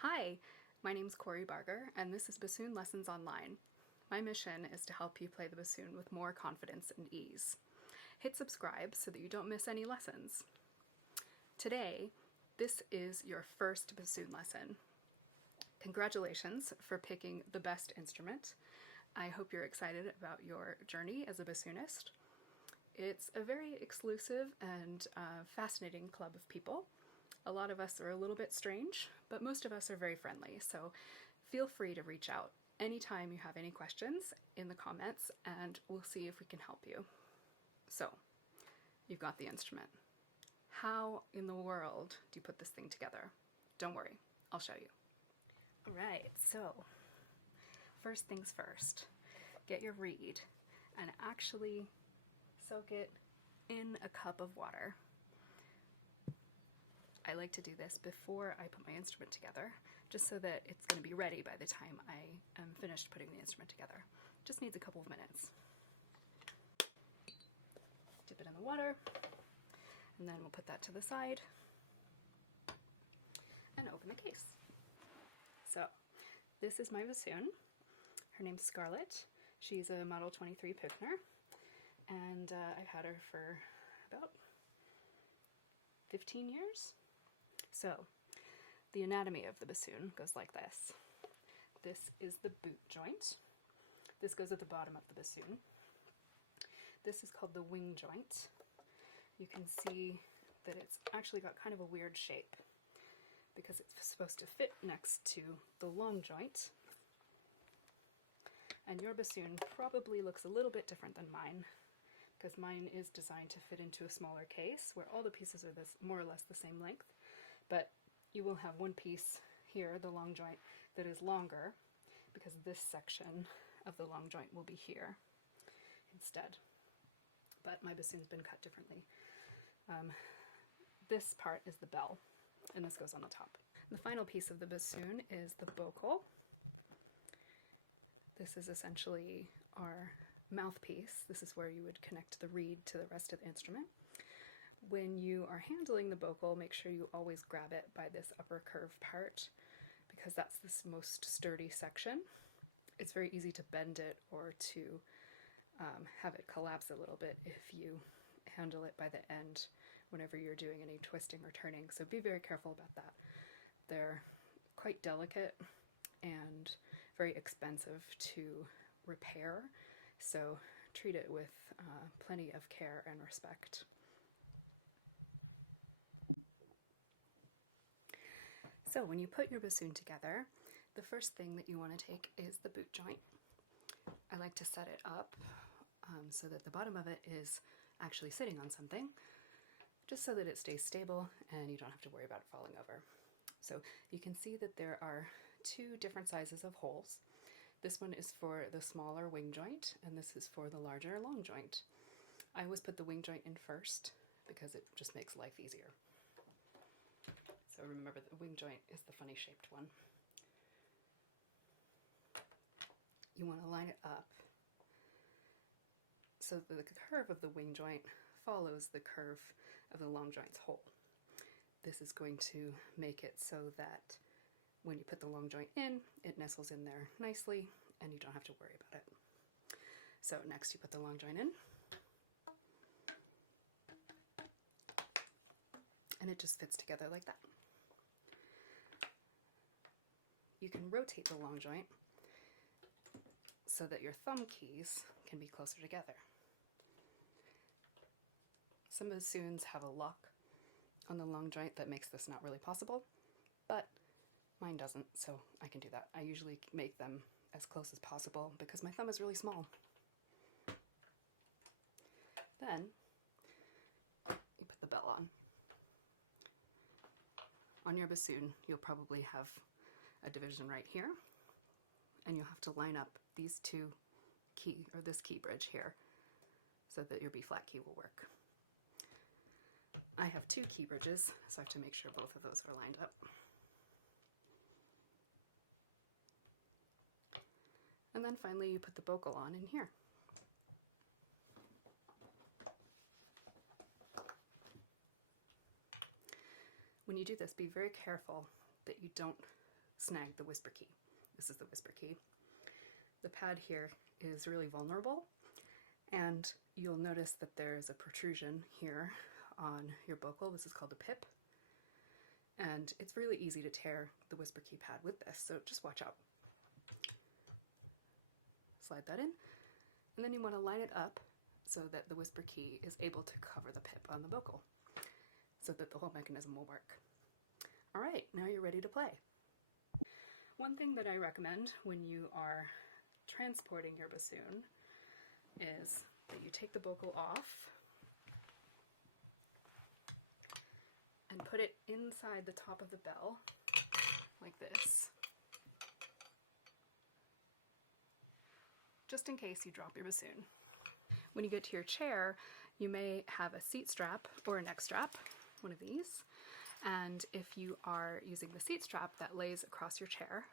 Hi, my name's Corey Barger, and this is Bassoon Lessons Online. My mission is to help you play the bassoon with more confidence and ease. Hit subscribe so that you don't miss any lessons. Today, this is your first bassoon lesson. Congratulations for picking the best instrument. I hope you're excited about your journey as a bassoonist. It's a very exclusive and fascinating club of people. A lot of us are a little bit strange, but most of us are very friendly, so feel free to reach out anytime you have any questions in the comments, and we'll see if we can help you. So, you've got the instrument. How in the world do you put this thing together? Don't worry, I'll show you. All right, so first things first, get your reed and actually soak it in a cup of water. I like to do this before I put my instrument together, just so that it's going to be ready by the time I am finished putting the instrument together. Just needs a couple of minutes. Dip it in the water, and then we'll put that to the side and open the case. So, this is my bassoon. Her name's Scarlett. She's a Model 23 Puchner, and I've had her for about 15 years. So, the anatomy of the bassoon goes like this. This is the boot joint. This goes at the bottom of the bassoon. This is called the wing joint. You can see that it's actually got kind of a weird shape because it's supposed to fit next to the long joint. And your bassoon probably looks a little bit different than mine, because mine is designed to fit into a smaller case where all the pieces are more or less the same length. But you will have one piece here, the long joint, that is longer, because this section of the long joint will be here instead. But my bassoon's been cut differently. This part is the bell, and this goes on the top. The final piece of the bassoon is the bocal. This is essentially our mouthpiece. This is where you would connect the reed to the rest of the instrument. When you are handling the bocal, make sure you always grab it by this upper curve part, because that's the most sturdy section. It's very easy to bend it or to have it collapse a little bit if you handle it by the end whenever you're doing any twisting or turning, so be very careful about that. They're quite delicate and very expensive to repair, so treat it with plenty of care and respect. So when you put your bassoon together, the first thing that you want to take is the boot joint. I like to set it up so that the bottom of it is actually sitting on something, just so that it stays stable and you don't have to worry about it falling over. So you can see that there are two different sizes of holes. This one is for the smaller wing joint, and this is for the larger long joint. I always put the wing joint in first because it just makes life easier. So remember, the wing joint is the funny shaped one. You want to line it up so that the curve of the wing joint follows the curve of the long joint's hole. This is going to make it so that when you put the long joint in, it nestles in there nicely and you don't have to worry about it. So next you put the long joint in, and it just fits together like that. You can rotate the long joint so that your thumb keys can be closer together. Some bassoons have a lock on the long joint that makes this not really possible, but mine doesn't, so I can do that. I usually make them as close as possible because my thumb is really small. Then you put the bell on. On your bassoon, you'll probably have a division right here, and you'll have to line up these two this key bridge here so that your B flat key will work. I have two key bridges, so I have to make sure both of those are lined up. And then finally you put the bocal on in here. When you do this, be very careful that you don't snag the whisper key. This is the whisper key. The pad here is really vulnerable, and you'll notice that there's a protrusion here on your bocal. This is called a pip, and it's really easy to tear the whisper key pad with this, so just watch out. Slide that in, and then you want to line it up so that the whisper key is able to cover the pip on the bocal so that the whole mechanism will work. All right, now you're ready to play. One thing that I recommend when you are transporting your bassoon is that you take the bocal off and put it inside the top of the bell like this, just in case you drop your bassoon. When you get to your chair, you may have a seat strap or a neck strap, one of these, and if you are using the seat strap, that lays across your chair.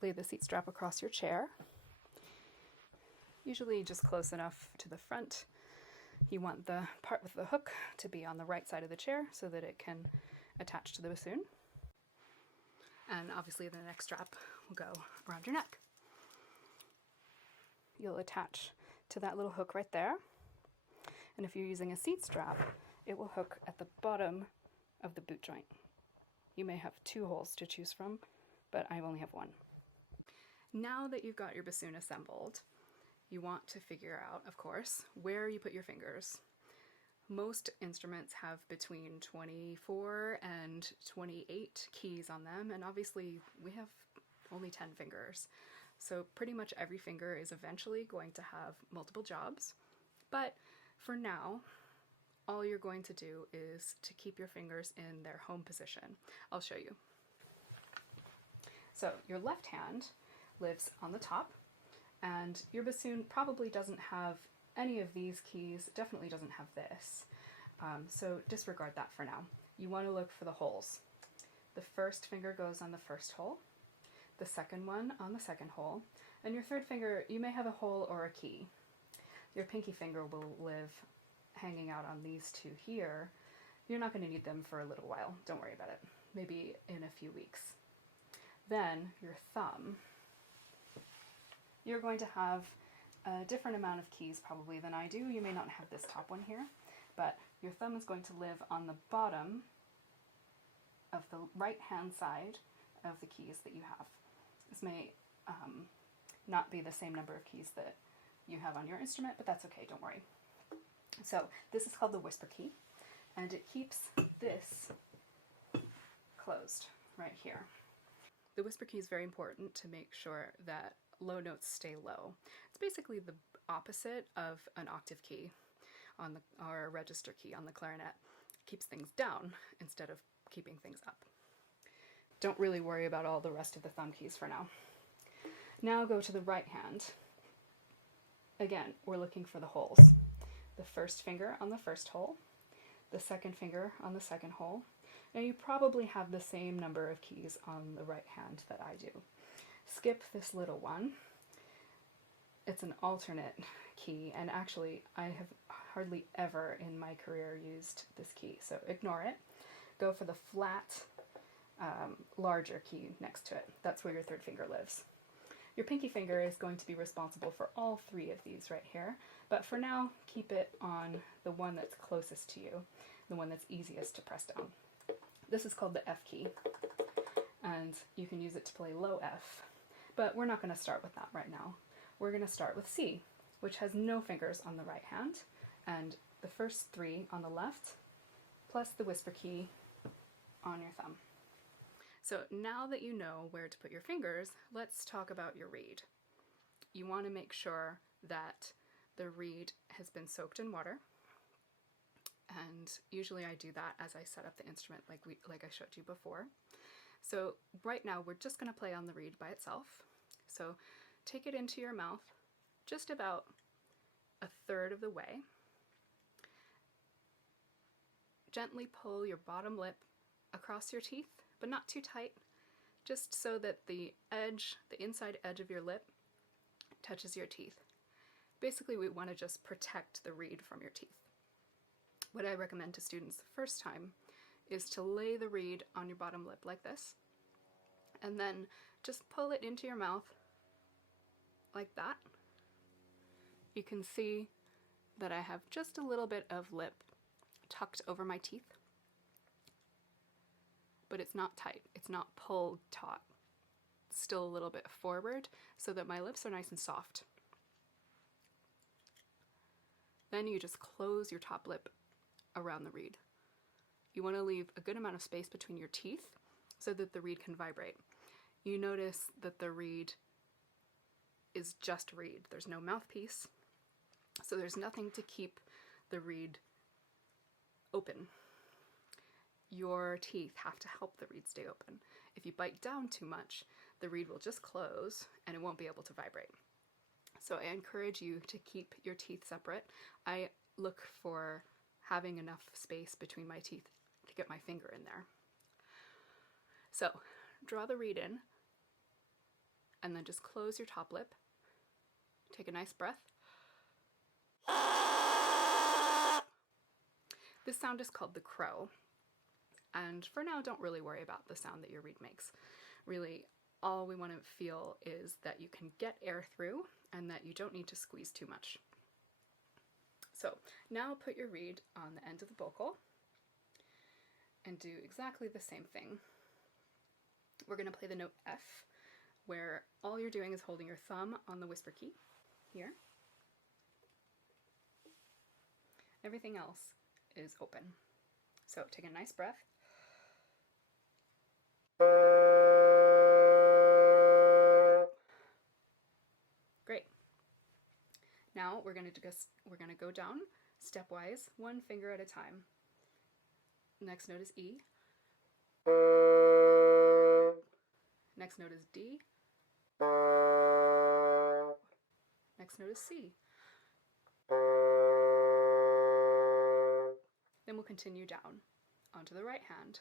Lay the seat strap across your chair, usually just close enough to the front. You want the part with the hook to be on the right side of the chair so that it can attach to the bassoon. And obviously the neck strap will go around your neck. You'll attach to that little hook right there. And if you're using a seat strap, it will hook at the bottom of the boot joint. You may have 2 holes to choose from, but I only have 1. Now that you've got your bassoon assembled, you want to figure out, of course, where you put your fingers. Most instruments have between 24 and 28 keys on them, and obviously we have only 10 fingers. So pretty much every finger is eventually going to have multiple jobs, but for now, all you're going to do is to keep your fingers in their home position. I'll show you. So your left hand lives on the top, and your bassoon probably doesn't have any of these keys, definitely doesn't have this. So disregard that for now. You want to look for the holes. The first finger goes on the first hole, the second one on the second hole, and your third finger, you may have a hole or a key. Your pinky finger will live hanging out on these 2 here. You're not going to need them for a little while, don't worry about it. Maybe in a few weeks. Then your thumb, you're going to have a different amount of keys probably than I do. You may not have this top one here, but your thumb is going to live on the bottom of the right hand side of the keys that you have. This may not be the same number of keys that you have on your instrument, but that's okay, don't worry. So this is called the whisper key, and it keeps this closed right here. The whisper key is very important to make sure that low notes stay low. It's basically the opposite of an octave key or a register key on the clarinet. It keeps things down instead of keeping things up. Don't really worry about all the rest of the thumb keys for now. Now go to the right hand. Again, we're looking for the holes. The first finger on the first hole, the second finger on the second hole. Now you probably have the same number of keys on the right hand that I do. Skip this little one. It's an alternate key, and actually I have hardly ever in my career used this key, so ignore it. Go for the flat, larger key next to it. That's where your third finger lives. Your pinky finger is going to be responsible for all 3 of these right here, but for now, keep it on the one that's closest to you, the one that's easiest to press down. This is called the F key, and you can use it to play low F, but we're not going to start with that right now. We're going to start with C, which has no fingers on the right hand, and the first 3 on the left, plus the whisper key on your thumb. So now that you know where to put your fingers, let's talk about your reed. You want to make sure that the reed has been soaked in water, and usually I do that as I set up the instrument like I showed you before. So right now we're just going to play on the reed by itself. So take it into your mouth just about a third of the way. Gently pull your bottom lip across your teeth, but not too tight, just so that the inside edge of your lip touches your teeth. Basically, we want to just protect the reed from your teeth. What I recommend to students the first time is to lay the reed on your bottom lip like this, and then just pull it into your mouth like that. You can see that I have just a little bit of lip tucked over my teeth, but it's not tight, it's not pulled taut. It's still a little bit forward so that my lips are nice and soft. Then you just close your top lip around the reed. You want to leave a good amount of space between your teeth so that the reed can vibrate. You notice that the reed is just reed. There's no mouthpiece, so there's nothing to keep the reed open. Your teeth have to help the reed stay open. If you bite down too much, the reed will just close and it won't be able to vibrate. So I encourage you to keep your teeth separate. I look for having enough space between my teeth to get my finger in there. So draw the reed in and then just close your top lip. Take a nice breath. This sound is called the crow. And for now, don't really worry about the sound that your reed makes. Really, all we want to feel is that you can get air through and that you don't need to squeeze too much. So now put your reed on the end of the vocal and do exactly the same thing. We're going to play the note F, where all you're doing is holding your thumb on the whisper key here. Everything else is open. So take a nice breath. Great. Now we're going to go down stepwise, one finger at a time. Next note is E. Next note is D. Next note is C. Then we'll continue down onto the right hand.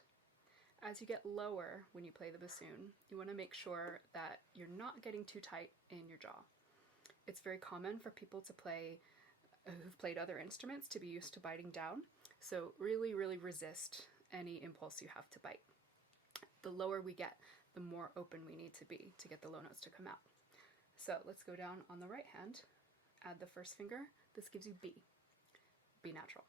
As you get lower when you play the bassoon, you want to make sure that you're not getting too tight in your jaw. It's very common for people to play who've played other instruments to be used to biting down, so really, really resist any impulse you have to bite. The lower we get, the more open we need to be to get the low notes to come out. So let's go down on the right hand, add the first finger. This gives you B, B natural.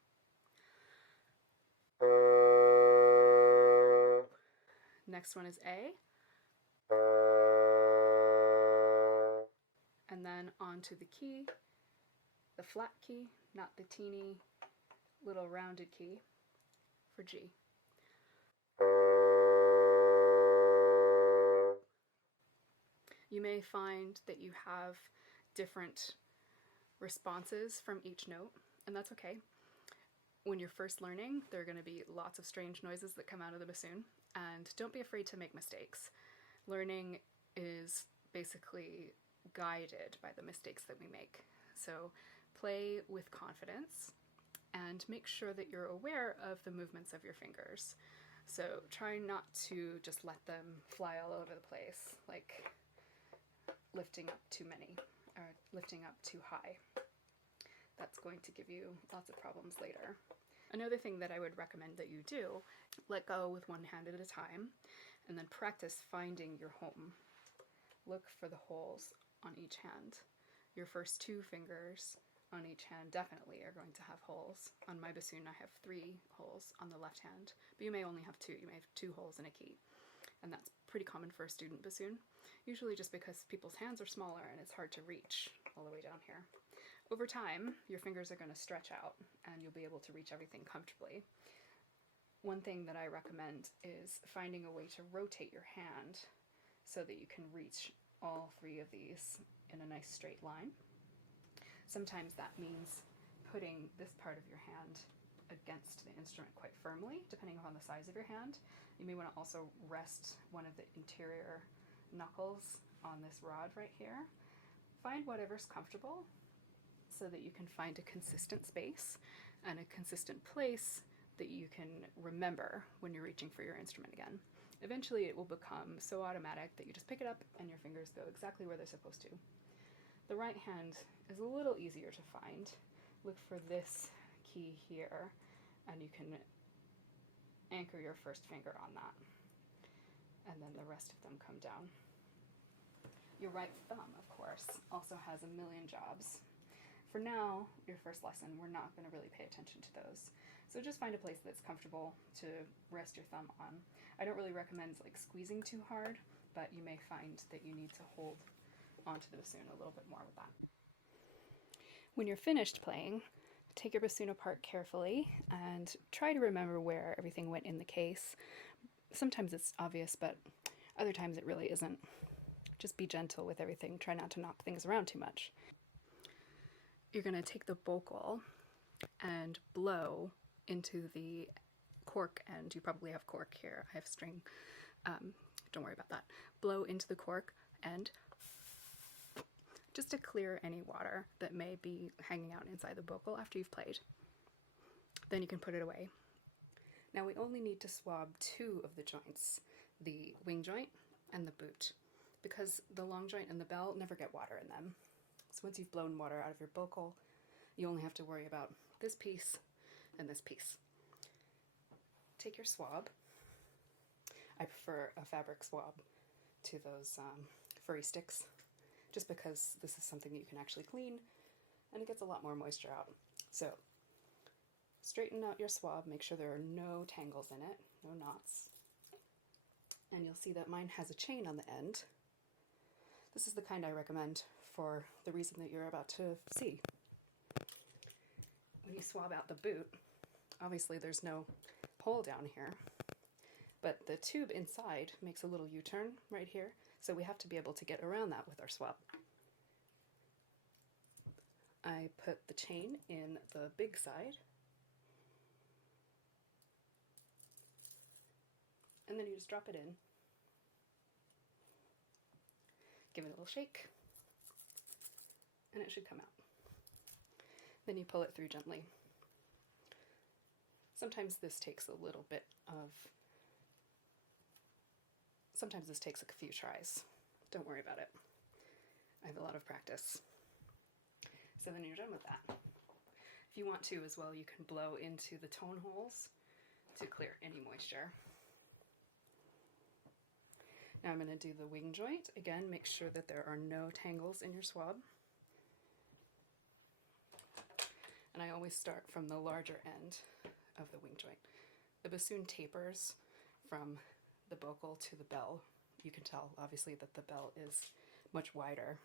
Next one is A. And then onto the key, the flat key, not the teeny little rounded key, for G. You may find that you have different responses from each note, and that's okay. When you're first learning, there are going to be lots of strange noises that come out of the bassoon, and don't be afraid to make mistakes. Learning is basically guided by the mistakes that we make. So play with confidence and make sure that you're aware of the movements of your fingers. So try not to just let them fly all over the place, like lifting up too many or lifting up too high. That's going to give you lots of problems later. Another thing that I would recommend that you do, let go with one hand at a time and then practice finding your home. Look for the holes on each hand. Your first two fingers on each hand definitely are going to have holes. On my bassoon I have 3 holes on the left hand, but you may only have 2. You may have 2 holes in a key, and that's pretty common for a student bassoon, usually just because people's hands are smaller and it's hard to reach all the way down here. Over time, your fingers are going to stretch out and you'll be able to reach everything comfortably. One thing that I recommend is finding a way to rotate your hand so that you can reach all 3 of these in a nice straight line. Sometimes that means putting this part of your hand against the instrument quite firmly, depending upon the size of your hand. You may want to also rest one of the interior knuckles on this rod right here. Find whatever's comfortable so that you can find a consistent space and a consistent place that you can remember when you're reaching for your instrument again. Eventually it will become so automatic that you just pick it up and your fingers go exactly where they're supposed to. The right hand is a little easier to find. Look for this key here and you can anchor your first finger on that, and then the rest of them come down. Your right thumb, of course, also has a million jobs. For now, your first lesson, we're not going to really pay attention to those. So just find a place that's comfortable to rest your thumb on. I don't really recommend like squeezing too hard, but you may find that you need to hold onto the bassoon a little bit more with that. When you're finished playing, take your bassoon apart carefully and try to remember where everything went in the case. Sometimes it's obvious, but other times it really isn't. Just be gentle with everything. Try not to knock things around too much. You're going to take the bocal and blow into the cork end. You probably have cork here. I have string. Don't worry about that. Blow into the cork end just to clear any water that may be hanging out inside the bocal after you've played. Then you can put it away. Now we only need to swab two of the joints, the wing joint and the boot, because the long joint and the bell never get water in them. So once you've blown water out of your bocal, you only have to worry about this piece and this piece. Take your swab. I prefer a fabric swab to those furry sticks, just because this is something that you can actually clean and it gets a lot more moisture out. So straighten out your swab, make sure there are no tangles in it, no knots. And you'll see that mine has a chain on the end. This is the kind I recommend for the reason that you're about to see. When you swab out the boot, obviously there's no hole down here, but the tube inside makes a little U-turn right here, so we have to be able to get around that with our swab. I put the chain in the big side, and then you just drop it in. Give it a little shake, and it should come out. Then you pull it through gently. Sometimes this takes a few tries. Don't worry about it. I have a lot of practice. So then you're done with that. If you want to as well, you can blow into the tone holes to clear any moisture. Now I'm going to do the wing joint. Again, make sure that there are no tangles in your swab. And I always start from the larger end of the wing joint. The bassoon tapers from the bocal to the bell. You can tell, obviously, that the bell is much wider.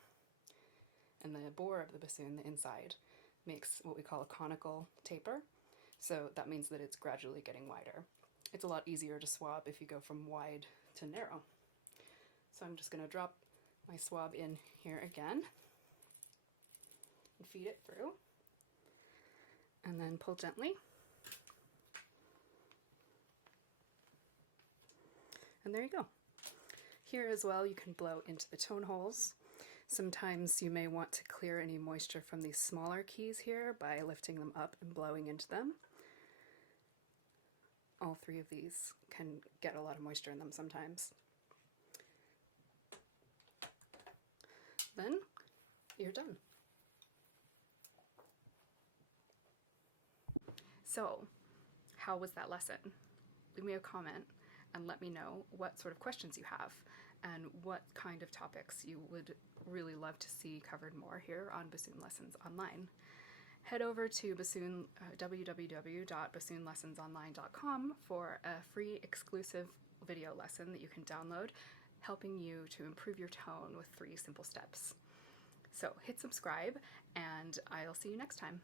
And the bore of the bassoon, the inside, makes what we call a conical taper. So that means that it's gradually getting wider. It's a lot easier to swab if you go from wide to narrow. So I'm just going to drop my swab in here again and feed it through. And then pull gently. And there you go. Here as well, you can blow into the tone holes. Sometimes you may want to clear any moisture from these smaller keys here by lifting them up and blowing into them. All three of these can get a lot of moisture in them sometimes. Then you're done. So, how was that lesson? Leave me a comment and let me know what sort of questions you have and what kind of topics you would really love to see covered more here on Bassoon Lessons Online. Head over to www.bassoonlessonsonline.com for a free exclusive video lesson that you can download, helping you to improve your tone with 3 simple steps. So hit subscribe, and I'll see you next time.